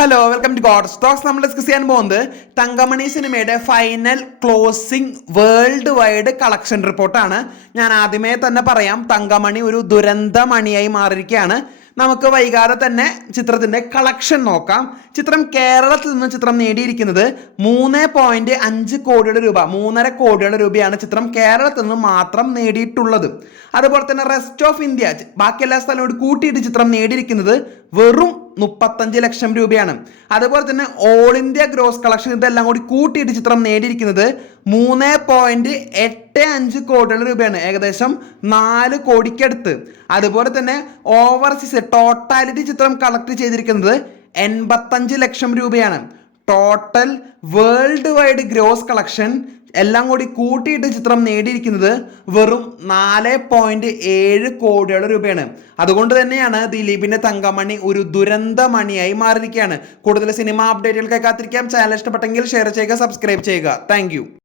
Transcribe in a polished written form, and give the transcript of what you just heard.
Hello welcome to God Stocks. നമ്മൾ discuss ചെയ്യാൻ പോകുന്നത് തങ്കമണി സിനിമയുടെ final closing world wide collection റിപ്പോർട്ടാണ്. ഞാൻ ആദ്യമേ തന്നെ പറയാം, തങ്കമണി ഒരു ദുരന്തമണിയായി മാറിയിരിക്കുകയാണ്. നമുക്ക് വൈകാതെ തന്നെ ചിത്രത്തിൻ്റെ കളക്ഷൻ നോക്കാം. ചിത്രം കേരളത്തിൽ നിന്ന് ചിത്രം നേടിയിരിക്കുന്നത് 3.5 കോടിയുടെ രൂപ, 3.5 കോടിയുടെ രൂപയാണ് ചിത്രം കേരളത്തിൽ നിന്ന് മാത്രം നേടിയിട്ടുള്ളത്. അതുപോലെ തന്നെ റെസ്റ്റ് ഓഫ് ഇന്ത്യ, ബാക്കി എല്ലാ സ്ഥലവും കൂട്ടിയിട്ട് ചിത്രം നേടിയിരിക്കുന്നത് വെറും 35 ലക്ഷം രൂപയാണ്. അതുപോലെ തന്നെ ഓൾ ഇന്ത്യ ഗ്രോസ് കളക്ഷൻ ഇതെല്ലാം കൂടി കൂട്ടിയിട്ട് ചിത്രം നേടിയിരിക്കുന്നത് 3.85 കോടിയുടെ രൂപയാണ്, ഏകദേശം 4 കോടിക്കടുത്ത്. അതുപോലെ തന്നെ ഓവർസീസ് ടോട്ടാലിറ്റി ചിത്രം കളക്ട് ചെയ്തിരിക്കുന്നത് 85 ലക്ഷം രൂപയാണ്. Total world wide gross collection എല്ലാം കൂടി കൂട്ടിയിട്ട് ചിത്രം നേടിയിരിക്കുന്നത് വെറും 4.7 കോടിയുടെ രൂപയാണ്. അതുകൊണ്ട് തന്നെയാണ് ദിലീപിന്റെ തങ്കമണി ഒരു ദുരന്തമണിയായി മാറിയിരിക്കുകയാണ്. കൂടുതൽ സിനിമ അപ്ഡേറ്റുകൾക്കായി കാത്തിരിക്കാം. ചാനൽ ഇഷ്ടപ്പെട്ടെങ്കിൽ ഷെയർ ചെയ്യുക, സബ്സ്ക്രൈബ് ചെയ്യുക. താങ്ക്